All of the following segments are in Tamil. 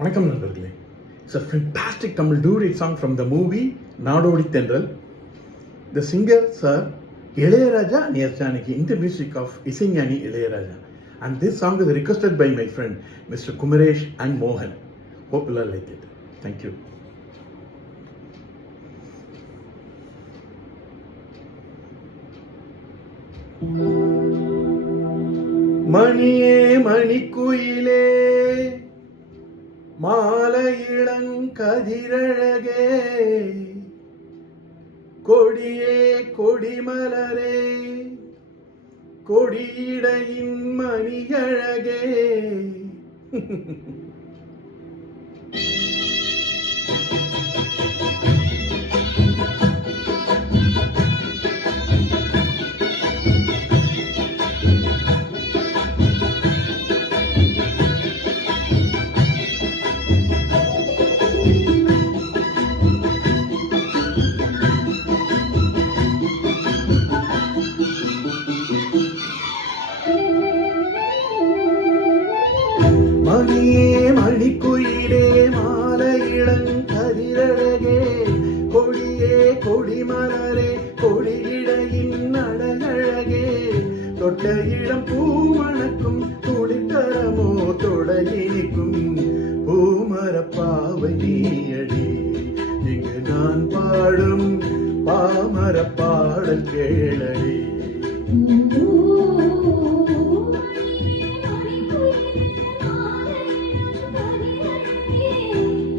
வணக்கம் நண்பர்களே. It's a fantastic Tamil duet song from the movie Nadodi Tendral. The singer Sir Ilayaraja near Janaki in the music of Isingani Ilayaraja. And this song is requested by my friend Mr. Kumaresh and Mohan. Hope you all like it. Thank you. மணியே மணிக்குயிலே மாலையிளங்கதிரழகே கொடியே கொடிமலரே கொடியிடையின் மணியழகே மணியே மணிக்குயிலே மாலையிளங்கதிரழகே கொடியே கொடிமலரே கொடியிடையின் அழகழகே தொட்ட இளம் பூமணக்கும் துளித்தரமோ தொடையினிக்கும் பூமரப்பாவை நீயடி இங்கு நான் பாடும் பாமர பாடல் கேளடி.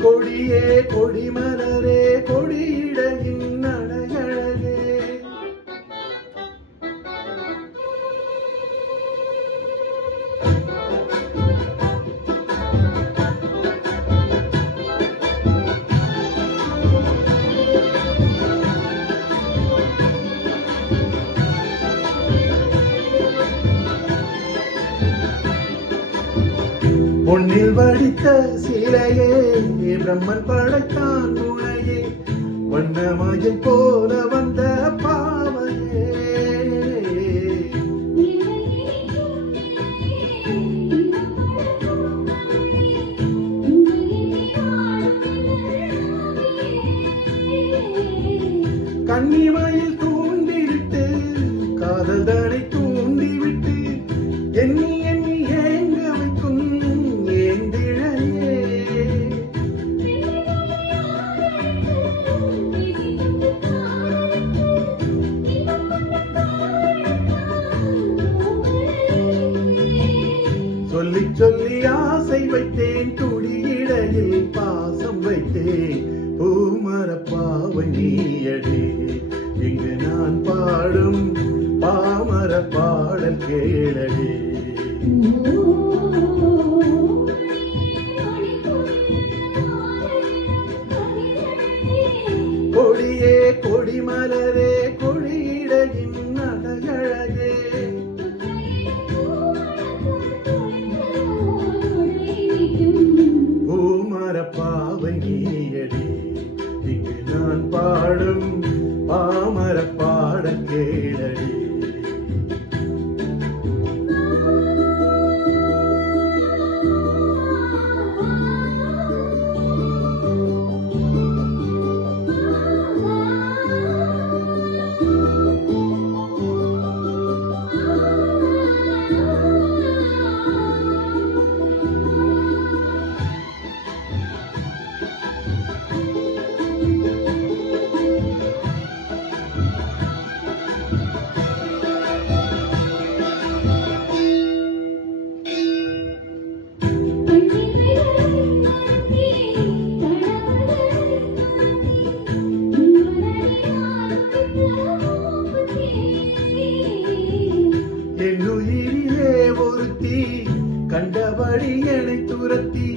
கொடியே கொடிமலரே கொடியிடையின் அழகழகே. பொன்னில் வடித்த சிலையே பிரம்மன் படைத்தான் முனையே வண்ணமயில் போல வந்த பாவையே கன்னிமயில் தூண்டிவிட்டு காதல் தனை தூண்டிவிட்டு எண்ணி சொல்லி சொல்லி ஆசை வைத்தேன் துடியிடையில் பாசம் வைத்தேன் பூமரப்பாவை நீயடி இங்கு நான் பாடும் பாமர பாடல் கேளடி. கொடியே கொடிமலரே கொடியிடையின் அழகழகே பூமரப்பாவை நீயடி இங்கு நான் பாடும் பாமர பாடல் கேளடி. என்னுயிரிலே ஒருத்தி கண்டபடி என்னை துரத்தி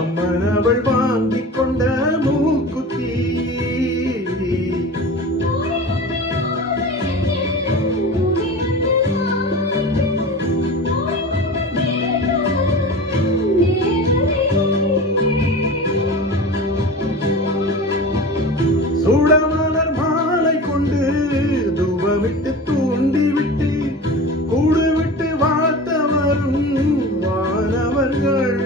அம்மன் அவள் வாங்கிக் கொண்ட மூக்குத்தி சுடமலர் மாலை கொண்டு தூபமிட்டு தூண்டி விட்டு கூடு விட்டு வாழ்த்த வரும் வானவர்கள்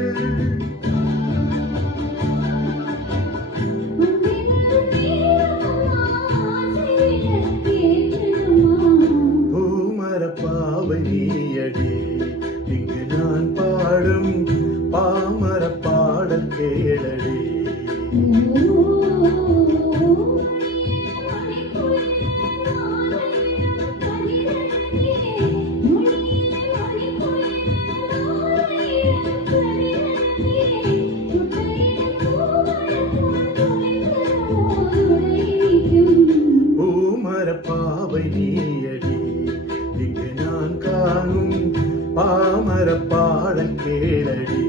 பாமர பாடல் கேளடி. பூமர பாவை நீயடி, இங்கு நான் காணும் பாமர பாடல் கேளடி.